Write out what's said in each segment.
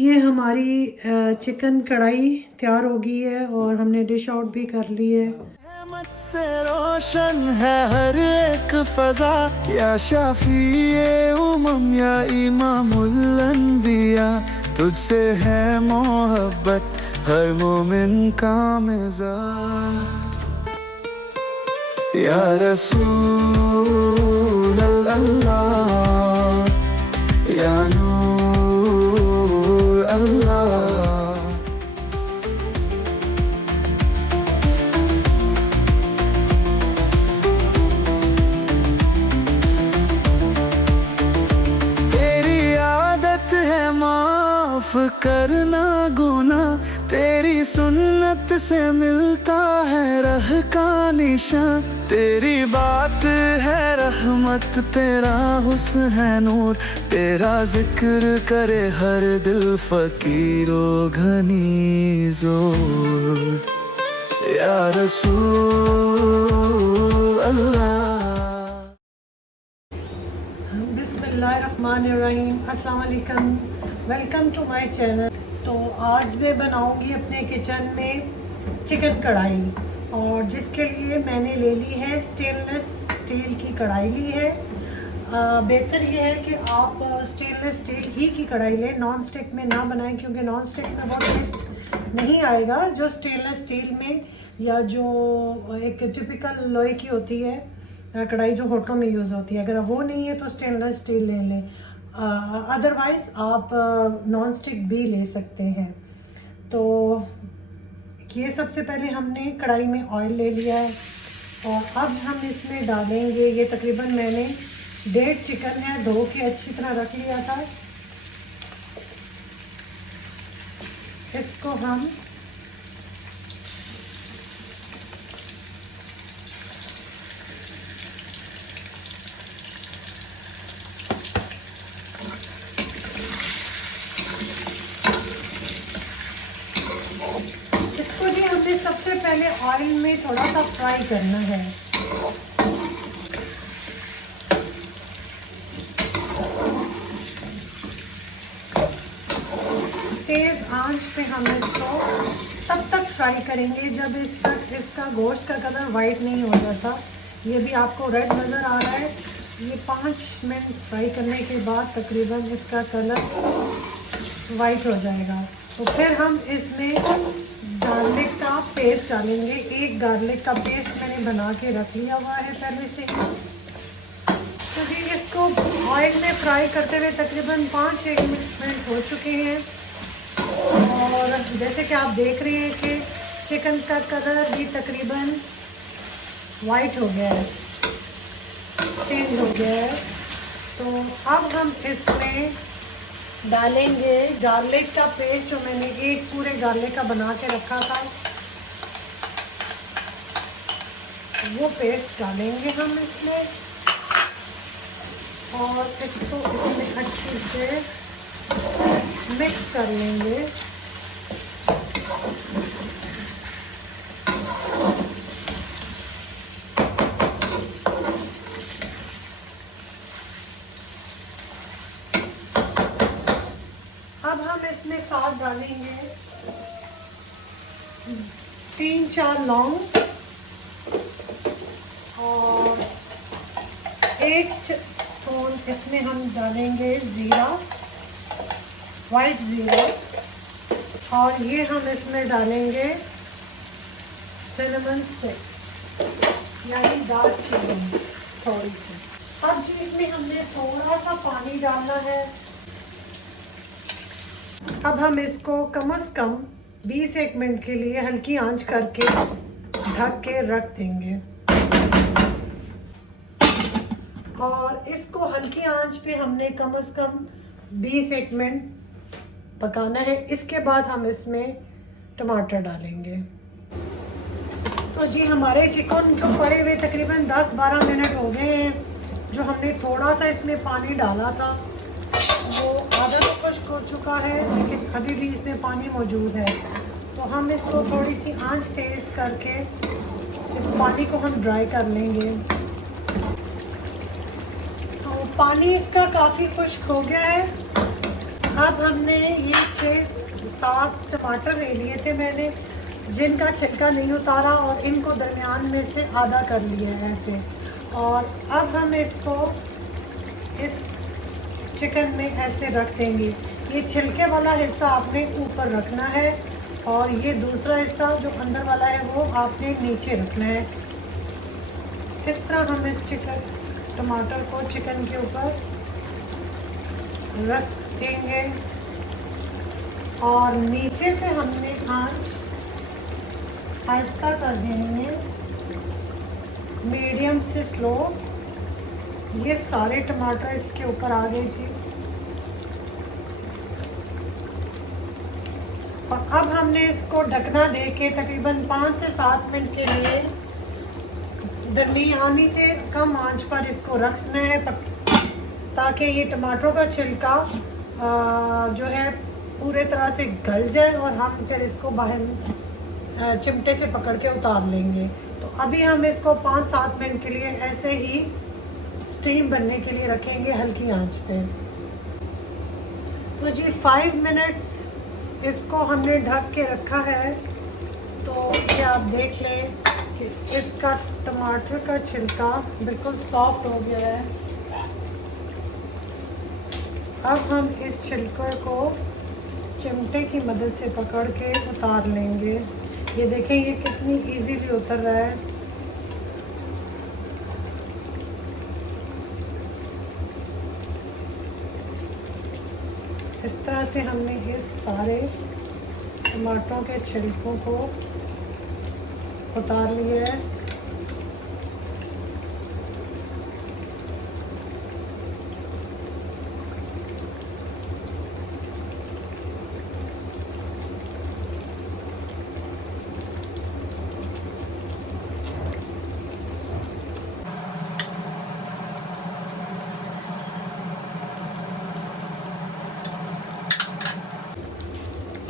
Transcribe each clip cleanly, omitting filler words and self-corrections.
ये हमारी चिकन कढ़ाई तैयार हो गई है और हमने डिश आउट भी कर ली है। रहमत से रोशन है हर एक फजा, या शाफी उमम या इमामुल अंबिया, तुझसे है मोहब्बत हर मोमिन का मिजाज। या रसूल अल्लाह, या नूर अल्लाह। माफ करना गुना, तेरी सुन्नत से मिलता है राह का निशान। तेरी बात है रहमत, तेरा हुस्न है नूर, तेरा जिक्र करे हर दिल फकीरो घनी जोर। या रसूल अल्लाह। बिस्मिल्लाहिर्रहमानिर्रहीम। अस्सलाम वालेकुम, वेलकम टू माय चैनल। तो आज मैं बनाऊंगी अपने किचन में चिकन कढ़ाई, और जिसके लिए मैंने ले ली है स्टेनलेस स्टील की कढ़ाई ली है। बेहतर ये है कि आप स्टेनलेस स्टील ही की कढ़ाई लें, नॉन स्टिक में ना बनाएं, क्योंकि नॉन स्टिक में बहुत टेस्ट नहीं आएगा जो स्टेनलेस स्टील में, या जो एक टिपिकल लोहे की होती है कढ़ाई जो होटलों में यूज़ होती है। अगर वो नहीं है तो स्टेनलेस स्टील ले लें, अदरवाइज़ आप नॉन स्टिक भी ले सकते हैं। तो ये सबसे पहले हमने कढ़ाई में ऑयल ले लिया है, और अब हम इसमें डालेंगे, ये तकरीबन मैंने 1.5 चिकन है, धो के अच्छी तरह रख लिया था। इसको हम सबसे पहले ऑयल में थोड़ा सा फ्राई करना है। तेज आंच पे हम इसको तब तक फ्राई करेंगे जब इसका गोश्त का कलर वाइट नहीं हो जाता। ये भी आपको रेड नज़र आ रहा है। ये 5 मिनट फ्राई करने के बाद तकरीबन इसका कलर वाइट हो जाएगा। तो फिर हम इसमें गार्लिक का पेस्ट डालेंगे। एक गार्लिक का पेस्ट मैंने बना के रख लिया हुआ है पहले से। तो जी इसको ऑयल में फ्राई करते हुए तकरीबन 5-6 मिनट हो चुके हैं, और जैसे कि आप देख रहे हैं कि चिकन का कलर भी तकरीबन वाइट हो गया है, चेंज हो गया है। तो अब हम इसमें डालेंगे गार्लिक का पेस्ट, जो मैंने एक पूरे गार्लिक का बना के रखा था, वो पेस्ट डालेंगे हम इसमें, और इसको इसमें अच्छे से मिक्स कर लेंगे। अब हम इसमें साथ डालेंगे 3-4 लौंग, और 1 स्पून इसमें हम डालेंगे ज़ीरा, वाइट ज़ीरा, और ये हम इसमें डालेंगे सिनेमन स्टिक यानी दालचीनी थोड़ी सी। अब जी इसमें हमने थोड़ा सा पानी डालना है। अब हम इसको कम से कम 20-1 मिनट के लिए हल्की आंच करके ढक के रख देंगे, और इसको हल्की आंच पे हमने कम से कम 20-1 मिनट पकाना है। इसके बाद हम इसमें टमाटर डालेंगे। तो जी हमारे चिकन को पड़े हुए तकरीबन 10-12 मिनट हो गए हैं। जो हमने थोड़ा सा इसमें पानी डाला था वो आधा तो खुश्क हो चुका है, लेकिन अभी भी इसमें पानी मौजूद है। तो हम इसको थोड़ी सी आंच तेज़ करके इस पानी को हम ड्राई कर लेंगे। तो पानी इसका काफ़ी खुश्क हो गया है। अब हमने ये 6-7 टमाटर ले लिए थे मैंने, जिनका छिलका नहीं उतारा, और इनको दरमियान में से आधा कर लिया है ऐसे। और अब हम इसको इस चिकन में ऐसे रख देंगे। ये छिलके वाला हिस्सा आपने ऊपर रखना है और ये दूसरा हिस्सा जो अंदर वाला है वो आपने नीचे रखना है। इस तरह हम इस टमाटर को चिकन के ऊपर रख देंगे और नीचे से हमने आंच आहिस्ता कर देनी है, मीडियम से स्लो। ये सारे टमाटर इसके ऊपर आ गए जी। और अब हमने इसको ढकना दे के तकरीबन 5 से 7 मिनट के लिए दरमियानी से कम आंच पर इसको रखना है, ताकि ये टमाटरों का छिलका जो है पूरे तरह से गल जाए और हम फिर इसको बाहर चिमटे से पकड़ के उतार लेंगे। तो अभी हम इसको 5-7 मिनट के लिए ऐसे ही स्टीम बनने के लिए रखेंगे हल्की आंच पे। तो जी 5 मिनट्स इसको हमने ढक के रखा है। तो ये आप देख लें कि इसका टमाटर का छिलका बिल्कुल सॉफ्ट हो गया है। अब हम इस छिलके को चिमटे की मदद से पकड़ के उतार लेंगे। ये देखें ये कितनी इजीली उतर रहा है। इस तरह से हमने इस सारे टमाटरों के छिलकों को उतार लिया है।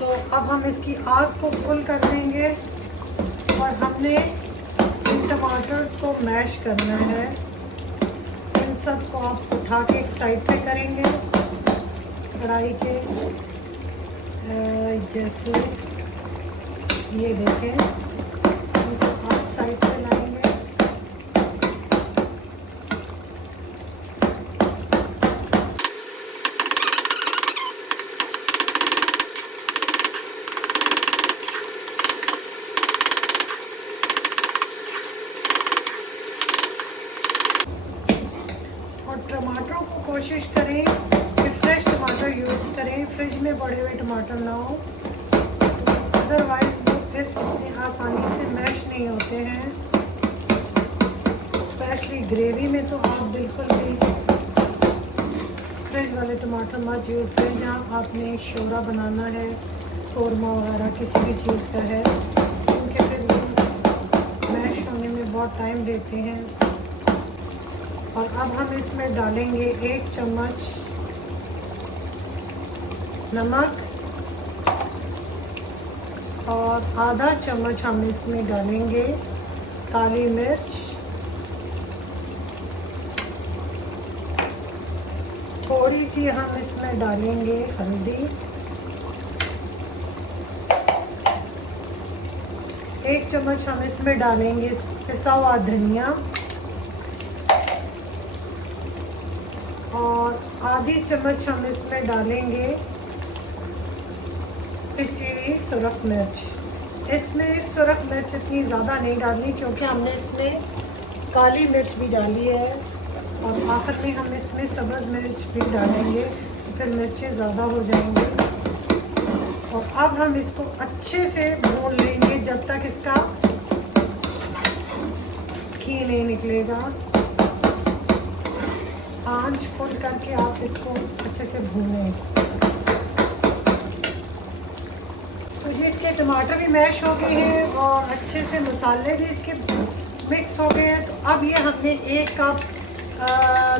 तो अब हम इसकी आग को फुल कर देंगे और हमने इन टमाटर्स को मैश करना है। इन सब को आप उठा के एक साइड पे करेंगे कढ़ाई के जैसे ये देखें, इनको आप साइड पे लाएंगे। टमाटरों को कोशिश करें कि फ्रेश टमाटर यूज़ करें, फ्रिज में बड़े हुए टमाटर ना हो, अदरवाइज़ वो फिर इतनी आसानी से मैश नहीं होते हैं। स्पेशली ग्रेवी में तो आप बिल्कुल भी फ्रिज वाले टमाटर मत यूज़ करें। जहाँ आपने शोरा बनाना है, कौरमा वगैरह किसी भी चीज़ का है, क्योंकि फिर मैश होने में बहुत टाइम लेते हैं। और अब हम इसमें डालेंगे 1 चम्मच नमक और आधा चम्मच हम इसमें डालेंगे काली मिर्च, थोड़ी सी हम इसमें डालेंगे हल्दी, 1 चम्मच हम इसमें डालेंगे पिसा हुआ धनिया और आधी चम्मच हम इसमें डालेंगे पिसी हुई सुरख मिर्च। इसमें सुरख मिर्च इतनी ज़्यादा नहीं डालनी क्योंकि हमने इसमें काली मिर्च भी डाली है और आखिर में हम इसमें सब्ज़ मिर्च भी डालेंगे, तो फिर मिर्चें ज़्यादा हो जाएंगी। और अब हम इसको अच्छे से भून लेंगे जब तक इसका घी नहीं निकलेगा। आंच फुल करके आप इसको अच्छे से भूनें। तो जी इसके टमाटर भी मैश हो गए हैं और अच्छे से मसाले भी इसके मिक्स हो गए हैं। तो अब ये हमने 1 कप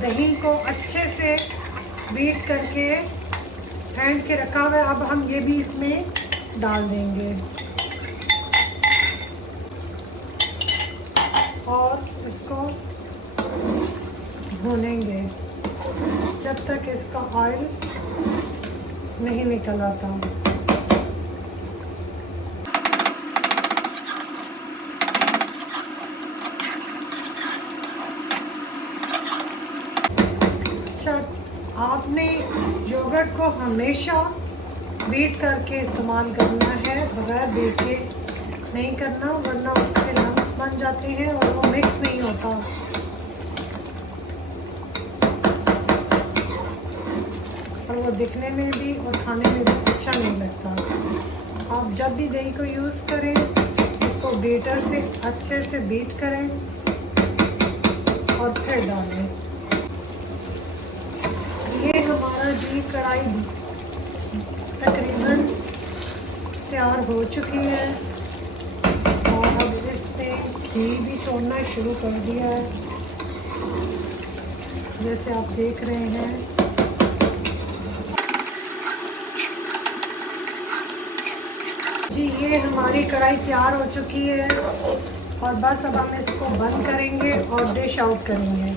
दही को अच्छे से बीट करके फेंट के रखा हुआ है। अब हम ये भी इसमें डाल देंगे और इसको भूनेंगे जब तक इसका ऑयल नहीं निकल आता। अच्छा, आपने योगर्ट को हमेशा बीट करके इस्तेमाल करना है, बगैर बीट के नहीं करना, वरना उसके लम्स बन जाते हैं और वो मिक्स नहीं होता। और वो दिखने में भी और खाने में भी अच्छा नहीं लगता। आप जब भी दही को यूज़ करें, इसको बीटर से अच्छे से बीट करें और फिर डालें। ये हमारा जी कढ़ाई तकरीबन तैयार हो चुकी है और अब इसने घी भी छोड़ना शुरू कर दिया है, जैसे आप देख रहे हैं। जी, ये हमारी कढ़ाई तैयार हो चुकी है और बस अब हम इसको बंद करेंगे और डिश आउट करेंगे।